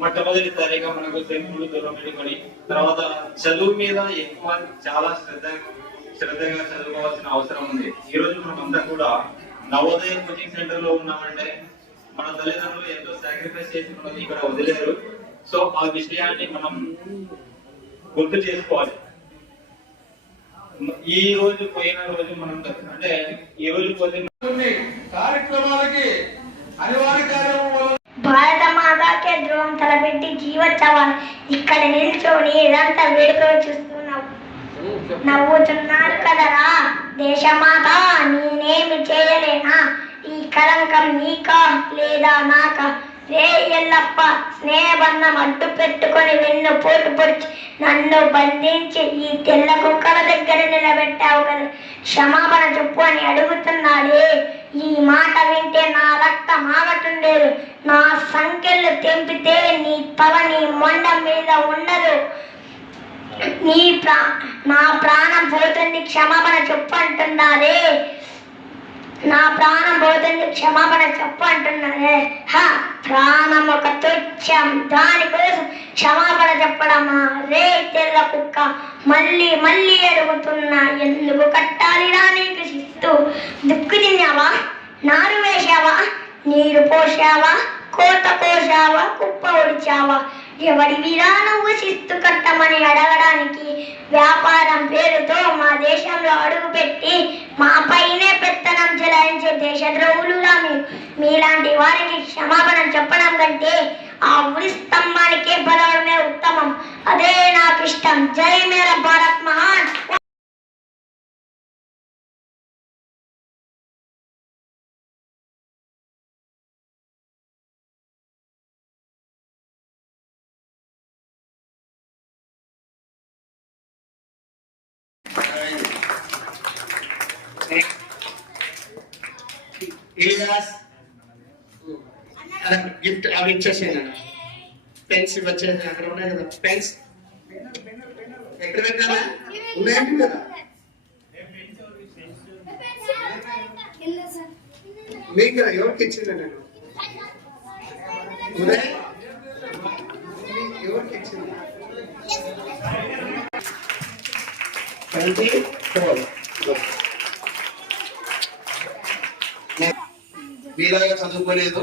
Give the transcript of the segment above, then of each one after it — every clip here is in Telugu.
మొట్టమొదటిసారిగా మనకు సెల్ఫ్లు దూరం పెట్టుకొని తర్వాత చదువు మీద ఎక్కువ చాలా శ్రద్ధగా చదువుకోవాల్సిన అవసరం ఉంది. ఈ రోజు మనం అంతా కూడా నవోదయ కోచింగ్ సెంటర్ లో ఉన్నామంటే మన తల్లిదండ్రులు ఎంతో సాక్రిఫైస్ చేసి మనకి ఇక్కడ వదిలేరు. సో ఆ విషయాన్ని మనం గుర్తు చేసుకోవాలి. ఈ రోజు పోయిన రోజు మనం అంటే ఈ రోజు పోతే కార్యక్రమాలకి భారత మాతాకే ధ్రువం తలపెట్టి జీవోత్సవాలు ఇక్కడ నిల్చొని ఇదంతా వేడుకలు చూస్తున్నావు, నవ్వుతున్నారు కదరా దేశమాత. నేనేమి చేయలేనా? ఈ కలంకం నీకా లేదా నాకా? రే ఎల్లప్ప, స్నేహబంధం అడ్డు పెట్టుకొని వెన్ను పోటు పొడిచి నన్ను బంధించి ఈ తెల్ల కుక్కల దగ్గర నిలబెట్టావు కదా, క్షమాపణ చెప్పు అని అడుగుతున్నాడే. ఈ మాట వింటే నా రక్తం ఆగటుండేది. నా సంఖ్యలు తెంపితే నీ తల నీ మొండం మీద ఉండదు. నా ప్రాణం పోతుంది, క్షమాపణ చెప్పు అంటున్నారే. నా ప్రాణం పోతుంది, క్షమాపణ చెప్పు అంటున్నారే. ప్రాణం ఒక తుచ్చం, దానికోసం క్షమాపణ చెప్పడమా? రే తెల్ల కుక్క, మళ్ళీ మళ్ళీ అడుగుతున్నా, ఎందుకు కట్టాలిరా నీకు శిస్తు? దుక్కు తిన్నావా, నారు వేశావా, నీరు పోసావా, కోత కోసావా, కుప్ప ఒడిచావా? ఎవడివిరా నువ్వు శిస్తు కట్టమని అడగడానికి? వ్యాపారం పేరుతో మా దేశంలో అడుగుపెట్టి మా పైనే పెత్తనం చెలాయించే దేశద్రోహులుగా మీలాంటి వారికి క్షమాపణ చెప్పడం కంటే ఆ ఉరి స్తంభానికే బలవడమే ఉత్తమం. అదే నాకు ఇష్టం. జై మేరా భారత్ మహాన్. గిఫ్ట్ అవి ఇచ్చేసేయండి. పెన్స్ వచ్చేసి అక్కడ ఉన్నాయి కదా పెన్స్, ఎక్కడ పెట్టాలా? ఉన్నాయండి కదా. మీకు కదా ఎవరికి ఇచ్చింది? నేను ఉదయ్ ఎవరికి ఇచ్చింది? మీలాగా చదువుకోలేదు.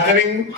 అరవింద్